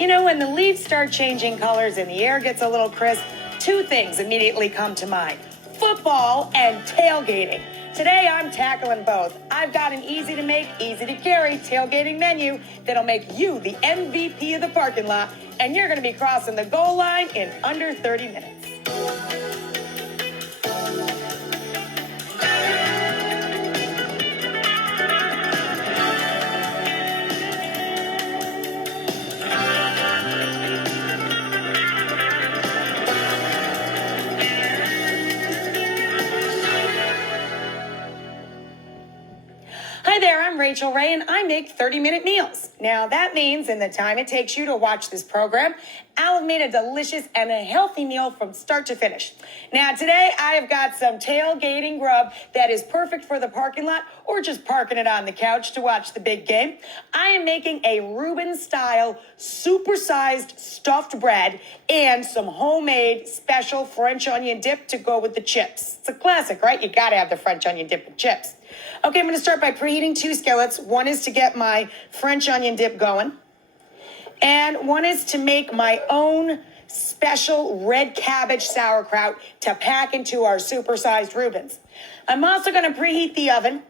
You know, when the leaves start changing colors and the air gets a little crisp, two things immediately come to mind: football and tailgating. Today, I'm tackling both. I've got an easy to make, easy to carry tailgating menu that'll make you the MVP of the parking lot, and you're going to be crossing the goal line in under 30 minutes. Hi there, I'm Rachel Ray, and I make 30-minute meals. Now, that means in the time it takes you to watch this program, I'll have made a delicious and a healthy meal from start to finish. Now, today I have got some tailgating grub that is perfect for the parking lot or just parking it on the couch to watch the big game. I am making a Reuben-style, supersized stuffed bread and some homemade special French onion dip to go with the chips. It's a classic, right? You gotta have the French onion dip and chips. Okay, I'm going to start by preheating two skillets. One is to get my French onion dip going, and one is to make my own special red cabbage sauerkraut to pack into our supersized Reubens. I'm also going to preheat the oven.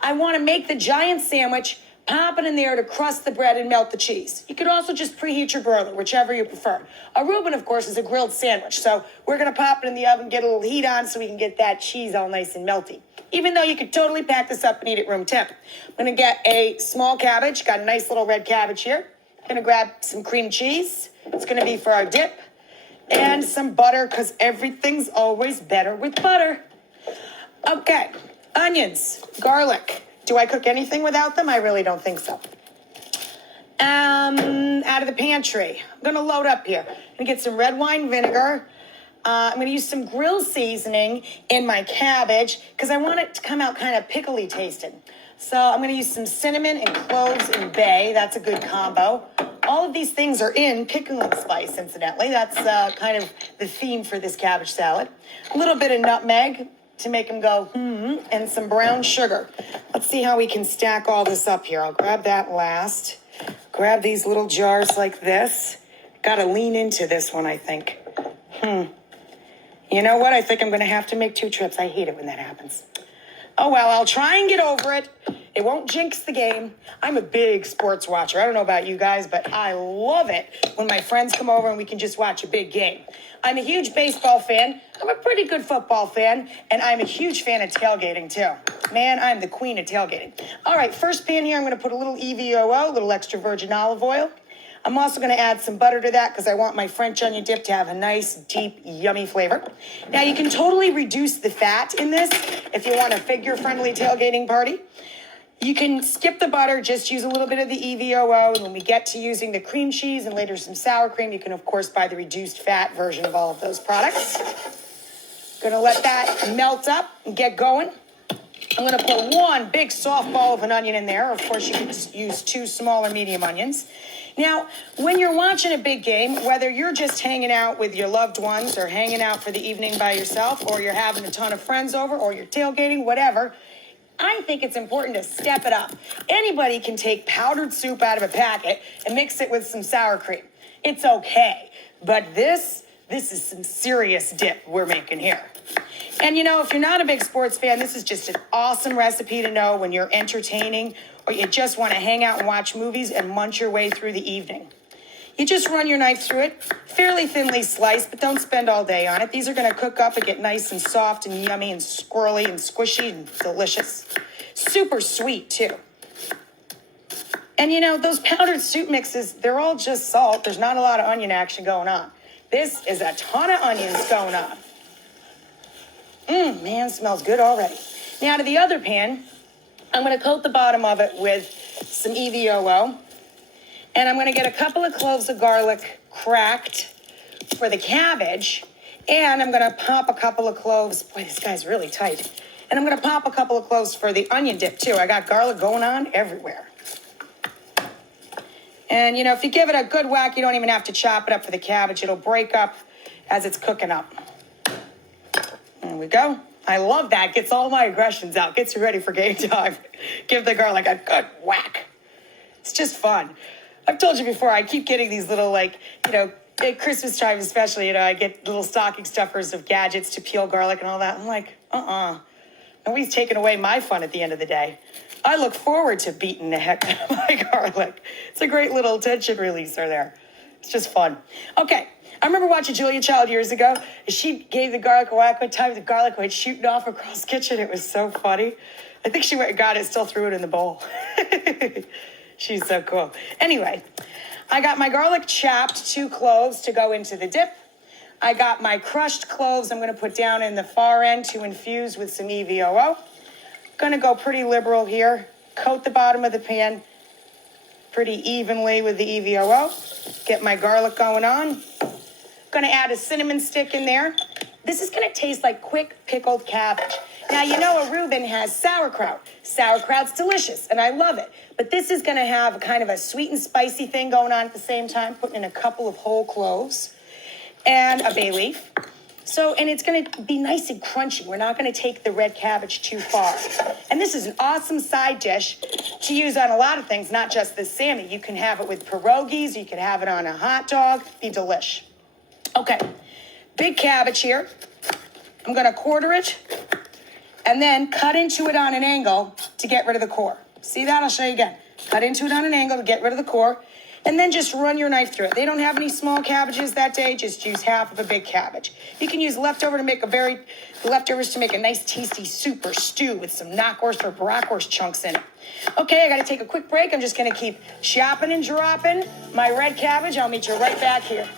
I want to make the giant sandwich, pop it in there to crust the bread and melt the cheese. You could also just preheat your broiler, whichever you prefer. A Reuben, of course, is a grilled sandwich, so we're going to pop it in the oven, get a little heat on so we can get that cheese all nice and melty. Even though you could totally pack this up and eat it room temp. I'm going to get a small cabbage, got a nice little red cabbage here. I'm going to grab some cream cheese. It's going to be for our dip. And some butter, because everything's always better with butter. Okay, onions, garlic. Do I cook anything without them? I really don't think so. Out of the pantry. I'm going to load up here. I'm going to get some red wine vinegar. I'm going to use some grill seasoning in my cabbage because I want it to come out kind of pickly tasted. So I'm going to use some cinnamon and cloves and bay. That's a good combo. All of these things are in pickling spice, incidentally. That's kind of the theme for this cabbage salad. A little bit of nutmeg to make them go, and some brown sugar. Let's see how we can stack all this up here. I'll grab that last. Grab these little jars like this. Got to lean into this one, I think. You know what? I think I'm going to have to make two trips. I hate it when that happens. Oh, well, I'll try and get over it. It won't jinx the game. I'm a big sports watcher. I don't know about you guys, but I love it when my friends come over and we can just watch a big game. I'm a huge baseball fan. I'm a pretty good football fan. And I'm a huge fan of tailgating, too. Man, I'm the queen of tailgating. All right, first pan here, I'm going to put a little EVOO, a little extra virgin olive oil. I'm also going to add some butter to that because I want my French onion dip to have a nice, deep, yummy flavor. Now, you can totally reduce the fat in this if you want a figure-friendly tailgating party. You can skip the butter, just use a little bit of the EVOO, and when we get to using the cream cheese and later some sour cream, you can, of course, buy the reduced fat version of all of those products. Going to let that melt up and get going. I'm going to put one big soft ball of an onion in there. Of course, you can use two small or medium onions. Now, when you're watching a big game, whether you're just hanging out with your loved ones or hanging out for the evening by yourself, or you're having a ton of friends over, or you're tailgating, whatever, I think it's important to step it up. Anybody can take powdered soup out of a packet and mix it with some sour cream. It's okay. But this is some serious dip we're making here. And you know, if you're not a big sports fan, this is just an awesome recipe to know when you're entertaining or you just want to hang out and watch movies and munch your way through the evening. You just run your knife through it, fairly thinly sliced, but don't spend all day on it. These are going to cook up and get nice and soft and yummy and squirrely and squishy and delicious. Super sweet, too. And you know, those powdered soup mixes, they're all just salt. There's not a lot of onion action going on. This is a ton of onions going on. Man, smells good already. Now to the other pan, I'm going to coat the bottom of it with some EVOO. And I'm going to get a couple of cloves of garlic cracked for the cabbage. And I'm going to pop a couple of cloves. Boy, this guy's really tight. And I'm going to pop a couple of cloves for the onion dip, too. I got garlic going on everywhere. And, you know, if you give it a good whack, you don't even have to chop it up for the cabbage. It'll break up as it's cooking up. There we go. I love that. Gets all my aggressions out. Gets you ready for game time. Give the garlic a good whack. It's just fun. I've told you before, I keep getting these little, like, at Christmas time especially, I get little stocking stuffers of gadgets to peel garlic and all that. I'm like, nobody's taking away my fun at the end of the day. I look forward to beating the heck out of my garlic. It's a great little tension releaser there. It's just fun. Okay, I remember watching Julia Child years ago. She gave the garlic a whack one time. The garlic went shooting off across the kitchen. It was so funny. I think she went and got it, still threw it in the bowl. She's so cool. Anyway, I got my garlic chopped, 2 cloves to go into the dip. I got my crushed cloves I'm going to put down in the far end to infuse with some EVOO. Going to go pretty liberal here. Coat the bottom of the pan pretty evenly with the EVOO. Get my garlic going on. Going to add a cinnamon stick in there. This is going to taste like quick pickled cabbage. Now, a Reuben has sauerkraut. Sauerkraut's delicious, and I love it. But this is going to have kind of a sweet and spicy thing going on at the same time, putting in a couple of whole cloves and a bay leaf. And it's going to be nice and crunchy. We're not going to take the red cabbage too far. And this is an awesome side dish to use on a lot of things, not just this salmon. You can have it with pierogies. You can have it on a hot dog. Be delish. Okay, big cabbage here. I'm going to quarter it and then cut into it on an angle to get rid of the core. See that? I'll show you again. Cut into it on an angle to get rid of the core. And then just run your knife through it. They don't have any small cabbages that day. Just use half of a big cabbage. You can use leftovers to make a nice tasty soup or stew with some knockwurst or bratwurst chunks in it. Okay, I got to take a quick break. I'm just going to keep chopping and dropping my red cabbage. I'll meet you right back here.